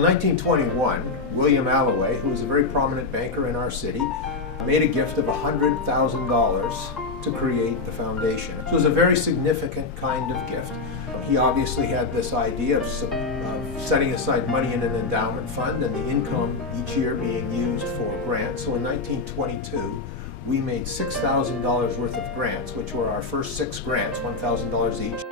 in 1921, William Alloway, who was a very prominent banker in our city, made a gift of $100,000 to create the foundation. So it was a very significant kind of gift. He obviously had this idea of setting aside money in an endowment fund and the income each year being used for grants. So in 1922, we made $6,000 worth of grants, which were our first 6 grants, $1,000 each.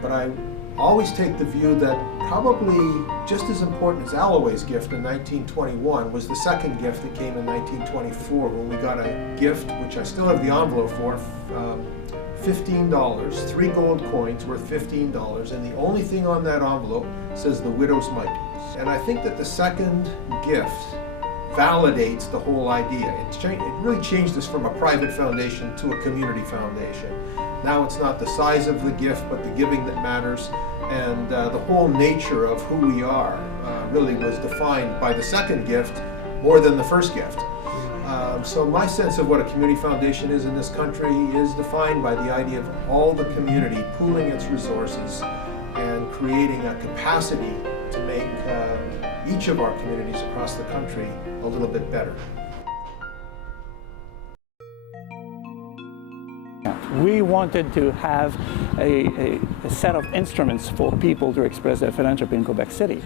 But I always take the view that probably just as important as Alloway's gift in 1921 was the second gift that came in 1924 when we got a gift, which I still have the envelope for, $15, 3 gold coins worth $15, and the only thing on that envelope says the widow's mite. And I think that the second gift validates the whole idea. It really changed us from a private foundation to a community foundation. Now it's not the size of the gift, but the giving that matters, and the whole nature of who we are really was defined by the second gift more than the first gift. So my sense of what a community foundation is in this country is defined by the idea of all the community pooling its resources and creating a capacity to make each of our communities across the country a little bit better. We wanted to have a set of instruments for people to express their philanthropy in Quebec City.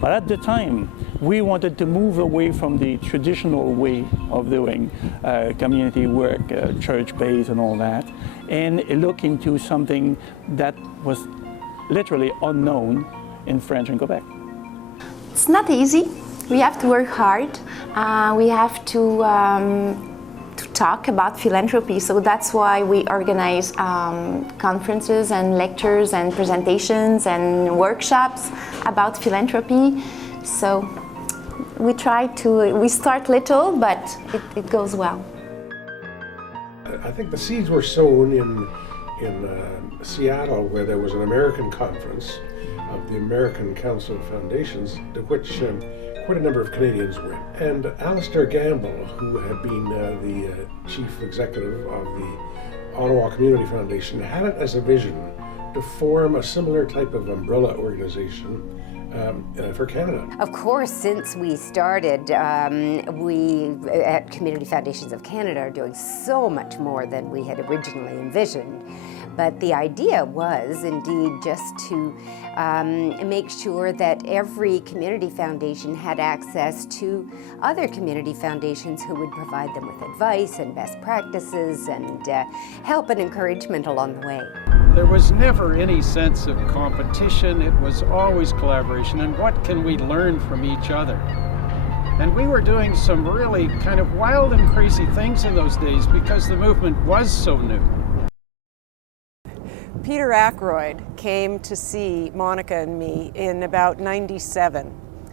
But at the time, we wanted to move away from the traditional way of doing community work, church-based and all that, and look into something that was literally unknown in French in Quebec. It's not easy. We have to work hard. We have to talk about philanthropy, so that's why we organize conferences and lectures and presentations and workshops about philanthropy. So we start little, but it goes well. I think the seeds were sown in Seattle, where there was an American conference of the American Council of Foundations, to which quite a number of Canadians went. And Alistair Gamble, who had been the chief executive of the Ottawa Community Foundation, had it as a vision to form a similar type of umbrella organization for Canada. Of course, since we started, we at Community Foundations of Canada are doing so much more than we had originally envisioned. But the idea was indeed just to make sure that every community foundation had access to other community foundations who would provide them with advice and best practices and help and encouragement along the way. There was never any sense of competition. It was always collaboration, and what can we learn from each other? And we were doing some really kind of wild and crazy things in those days because the movement was so new. Peter Ackroyd came to see Monica and me in about 97,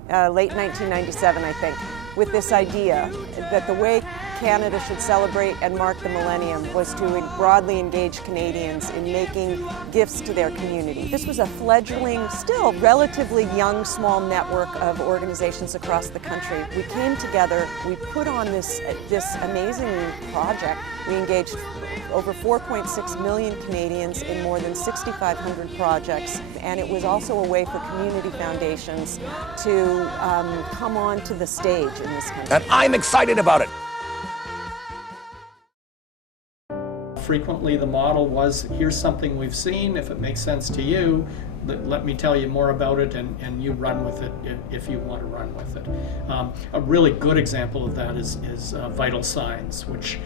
late 1997, I think, with this idea that the way Canada should celebrate and mark the millennium was to broadly engage Canadians in making gifts to their community. This was a fledgling, still relatively young, small network of organizations across the country. We came together, we put on this amazing project. We engaged over 4.6 million Canadians in more than 6,500 projects, and it was also a way for community foundations to come on to the stage in this country. And I'm excited about it. Frequently the model was, here's something we've seen, if it makes sense to you, let me tell you more about it, and you run with it if you want to run with it. A really good example of that is Vital Signs, which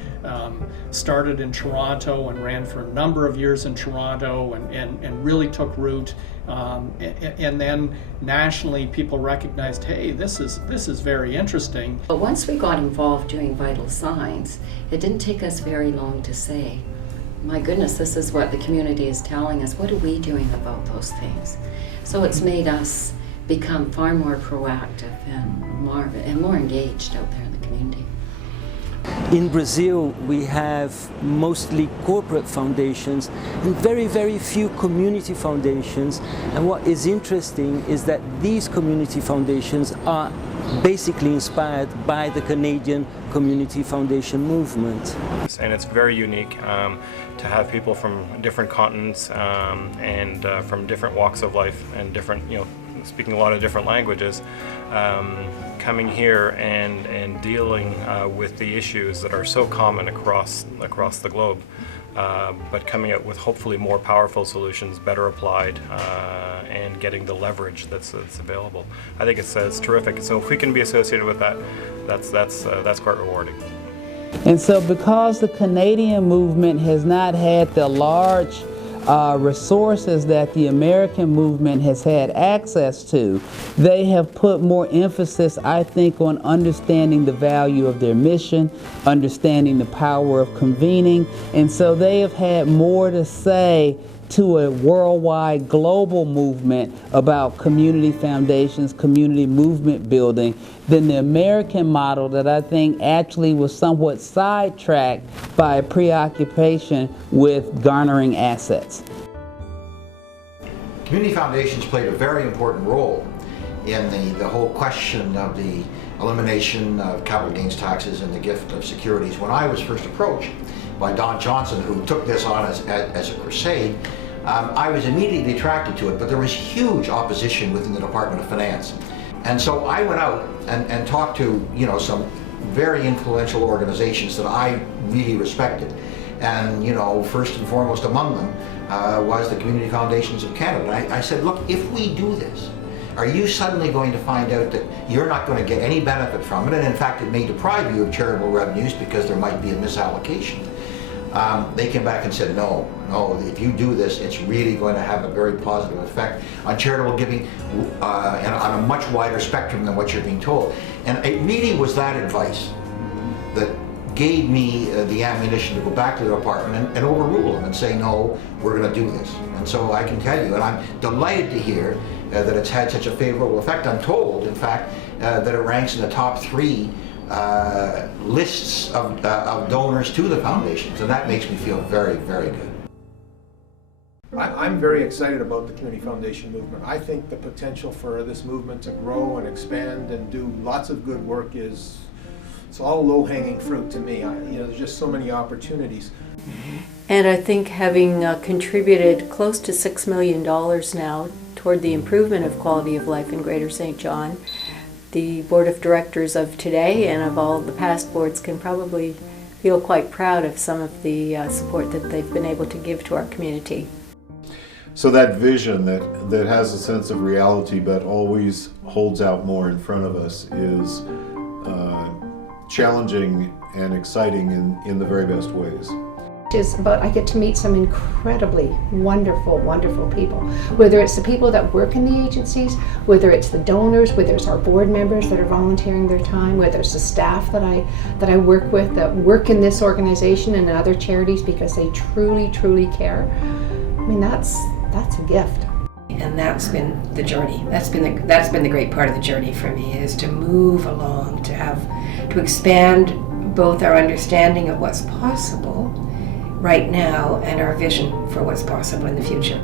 started in Toronto and ran for a number of years in Toronto and really took root. And then nationally people recognized, hey, this is very interesting. But once we got involved doing Vital Signs, it didn't take us very long to say, my goodness, this is what the community is telling us. What are we doing about those things? So it's made us become far more proactive and more engaged out there in the community. In Brazil, we have mostly corporate foundations and very, very few community foundations. And what is interesting is that these community foundations are basically inspired by the Canadian Community Foundation movement. And it's very unique to have people from different continents and from different walks of life and different, speaking a lot of different languages, coming here and dealing with the issues that are so common across the globe, but coming out with hopefully more powerful solutions, better applied, and getting the leverage that's available. I think it's terrific. So if we can be associated with that, that's quite rewarding. And so because the Canadian movement has not had the large resources that the American movement has had access to, they have put more emphasis, I think, on understanding the value of their mission, understanding the power of convening, and so they have had more to say to a worldwide global movement about community foundations, community movement building, than the American model that I think actually was somewhat sidetracked by a preoccupation with garnering assets. Community foundations played a very important role in the whole question of the elimination of capital gains taxes and the gift of securities. When I was first approached by Don Johnson, who took this on as a crusade, I was immediately attracted to it, but there was huge opposition within the Department of Finance. And so I went out and talked to, some very influential organizations that I really respected. And, first and foremost among them was the Community Foundations of Canada. And I said, look, if we do this, are you suddenly going to find out that you're not going to get any benefit from it? And in fact, it may deprive you of charitable revenues because there might be a misallocation. They came back and said, no, if you do this, it's really going to have a very positive effect on charitable giving and on a much wider spectrum than what you're being told. And it really was that advice that gave me the ammunition to go back to the department and overrule them and say, no, we're going to do this. And so I can tell you, and I'm delighted to hear that it's had such a favorable effect. I'm told, in fact, that it ranks in the top 3 lists of donors to the foundations, and that makes me feel very, very good. I'm very excited about the Community Foundation movement. I think the potential for this movement to grow and expand and do lots of good work it's all low-hanging fruit to me. There's just so many opportunities. And I think having contributed close to $6 million now toward the improvement of quality of life in Greater St. John, the board of directors of today and of all the past boards can probably feel quite proud of some of the support that they've been able to give to our community. So that vision that has a sense of reality but always holds out more in front of us is challenging and exciting in the very best ways. But I get to meet some incredibly wonderful, wonderful people. Whether it's the people that work in the agencies, whether it's the donors, whether it's our board members that are volunteering their time, whether it's the staff that I work with that work in this organization and in other charities because they truly, truly care. I mean, that's a gift. And that's been the journey. That's been the great part of the journey for me, is to move along, to expand both our understanding of what's possible right now and our vision for what's possible in the future.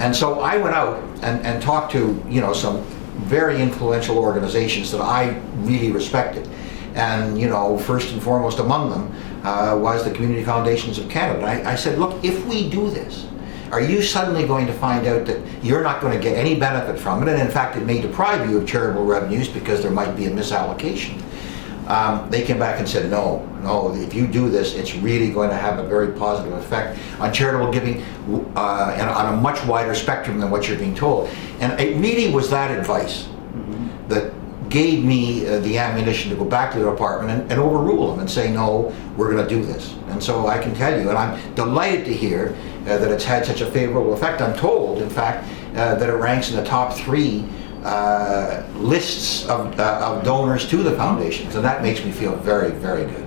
And so I went out and talked to, you know, some very influential organizations that I really respected. And, you know, first and foremost among them was the Community Foundations of Canada. I said, look, if we do this, are you suddenly going to find out that you're not going to get any benefit from it? And in fact, it may deprive you of charitable revenues because there might be a misallocation. They came back and said, no, if you do this, it's really going to have a very positive effect on charitable giving and on a much wider spectrum than what you're being told. And it really was that advice that gave me the ammunition to go back to the department and overrule them and say, no, we're going to do this. And so I can tell you, and I'm delighted to hear that it's had such a favorable effect. I'm told, in fact, that it ranks in the top 3 lists of donors to the foundations, and that makes me feel very, very good.